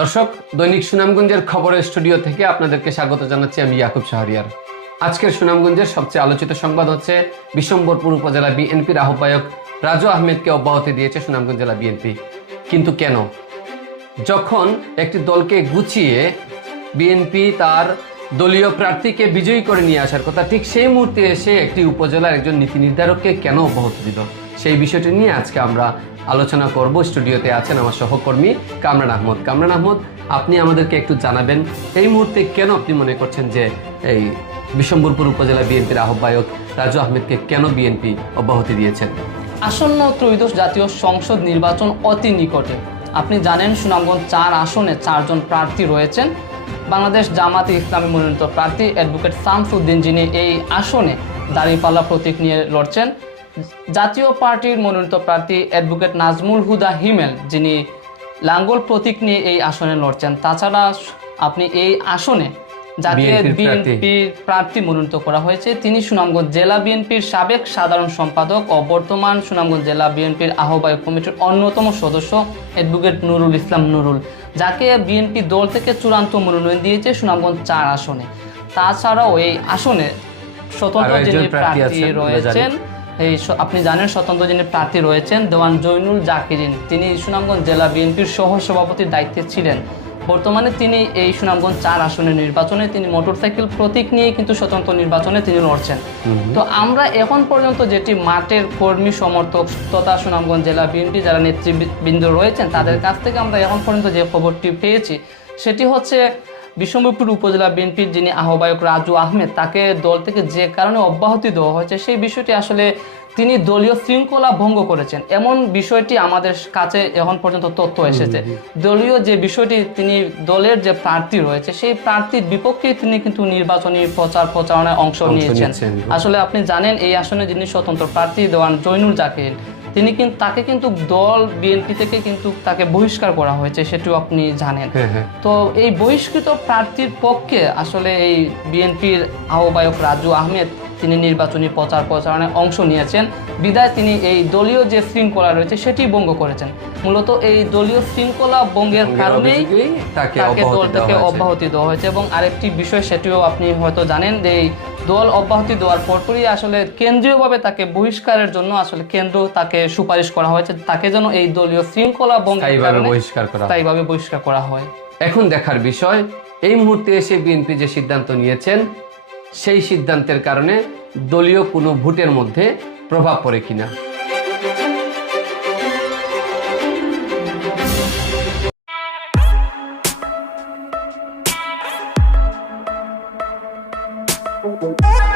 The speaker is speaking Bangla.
দর্শক, দৈনিক সুনামগঞ্জের খবরের স্টুডিও থেকে আপনাদেরকে স্বাগত জানাচ্ছি আমি ইয়াকুব শাহরিয়ার। আজকের সুনামগঞ্জের সবচেয়ে আলোচিত সংবাদ হচ্ছে বিশম্বরপুর উপজেলা বিএনপির আহ্বায়ক রাজু আহমেদকে অব্যাহতি দিয়েছে সুনামগঞ্জ জেলা বিএনপি। কিন্তু কেন? যখন একটি দলকে গুছিয়ে বিএনপি তার দলীয় প্রার্থীকে বিজয়ী করে নিয়ে আসার কথা, ঠিক সেই মুহূর্তে এসে একটি উপজেলার একজন নীতি নির্ধারককে কেন অব্যাহতি দিল? সেই বিষয়টি নিয়ে আজকে আমরা আলোচনা করব। স্টুডিওতে আছেন আমার সহকর্মী কামরান আহমদ। কামরান আহমদ, আপনি আমাদেরকে একটু জানাবেন, এই মুহূর্তে কেন আপনি মনে করছেন যে এই বিশম্বরপুর উপজেলা বিএনপির আহ্বায়ক রাজু আহমেদকে কেন বিএনপি অব্যাহতি দিয়েছেন? আসন্ন ত্রয়োদশ জাতীয় সংসদ নির্বাচন অতি নিকটে। আপনি জানেন, সুনামগঞ্জ চার আসনে চারজন প্রার্থী রয়েছেন। বাংলাদেশ জামাতে ইসলামী মনোনীত প্রার্থী অ্যাডভোকেট শামসুদ্দিন যিনি এই আসনে দাঁড়িপাল্লা প্রতীক নিয়ে লড়ছেন। জাতীয় পার্টির মনোনীত প্রার্থী অ্যাডভোকেট নাজমুল হুদা হিমেল যিনি লাঙ্গল প্রতীক নিয়ে এই আসনে লড়ছেন তাছাড়া আপনি এই আসনে প্রার্থী। বিএনপির প্রার্থী মনোনীত করা হয়েছে তিনি সুনামগঞ্জ জেলা বিএনপির সাবেক সাধারণ সম্পাদক ও বর্তমান সুনামগঞ্জ জেলা বিএনপির আহ্বায়ক কমিটির অন্যতম সদস্য অ্যাডভোকেট নুরুল ইসলাম নুরুল যাকে বিএনপি দল থেকে চূড়ান্ত মনোনয়ন দিয়েছে সুনামগঞ্জ চার আসনে তাছাড়াও এই আসনে স্বতন্ত্র যিনি প্রার্থী। রয়েছেন এই আপনি জানেন স্বতন্ত্র যিনি প্রার্থী রয়েছেন দেওয়ান জৈনুল জাকিরিন। তিনি সুনামগঞ্জ জেলা বিএনপির সহ সভাপতির দায়িত্বে ছিলেন। বর্তমানে তিনি এই সুনামগঞ্জ চার আসনের নির্বাচনে তিনি মোটরসাইকেল প্রতীক নিয়ে কিন্তু স্বতন্ত্র নির্বাচনে তিনি লড়ছেন। তো আমরা এখন পর্যন্ত যেটি মাঠের কর্মী সমর্থক তথা সুনামগঞ্জ জেলা বিএনপি যারা নেতৃবৃন্দ রয়েছেন তাদের কাছ থেকে আমরা এখন পর্যন্ত যে খবরটি পেয়েছি সেটি হচ্ছে বিশ্বম্বরপুর উপজেলা বিএনপির যিনি আহ্বায়ক রাজু আহমেদ তাকে দল থেকে যে কারণে অব্যাহতি দেওয়া হয়েছে সেই বিষয়টি আসলে তিনি দলীয় শৃঙ্খলা ভঙ্গ করেছেন। এমন বিষয়টি আমাদের কাছে এখন পর্যন্ত তথ্য এসেছে। দলীয় যে বিষয়টি তিনি দলের যে প্রার্থী রয়েছে সেই প্রার্থীর বিপক্ষে তিনি কিন্তু নির্বাচনী প্রচার প্রচারণায় অংশ অংশ নিয়েছেন। আসলে আপনি জানেন এই আসনে যিনি স্বতন্ত্র প্রার্থী দেওয়ান জৈনুল জাকির তিনি কিন্তু তাকে কিন্তু দল বিএনপি থেকে কিন্তু তাকে বহিষ্কার করা হয়েছে সেটিও আপনি জানেন। হ্যাঁ হ্যাঁ। তো এই বহিষ্কৃত প্রার্থীর পক্ষে আসলে এই বিএনপির আহ্বায়ক রাজু আহমেদ তিনি নির্বাচনী প্রচার প্রচারণায় অংশ নিয়েছেন। বিদায় তিনি এই দলীয় যে শৃঙ্খলা রয়েছে সেটি ভঙ্গ করেছেন। মূলত এই দলীয় শৃঙ্খলা ভঙ্গের ভঙ্গের কারণেই তাকে দল থেকে অব্যাহতি দেওয়া হয়েছে এবং আরেকটি বিষয় সেটিও আপনি হয়তো জানেন যে এই দল অব্যাহতি দেওয়ার পরপরই আসলে কেন্দ্রীয়ভাবে তাকে বহিষ্কারের জন্য আসলে কেন্দ্র তাকে সুপারিশ করা হয়েছে। তাকে যেন এই দলীয় শৃঙ্খলা ভঙ্গের কারণে বহিষ্কার করা। স্থায়ীভাবে বহিষ্কার করা হয়। এখন দেখার বিষয় এই মুহূর্তে এসে বিএনপি যে সিদ্ধান্ত নিয়েছেন সেই সিদ্ধান্তের কারণে দলীয় কোনো ভোটের মধ্যে প্রভাব পড়ে কিনা। Thank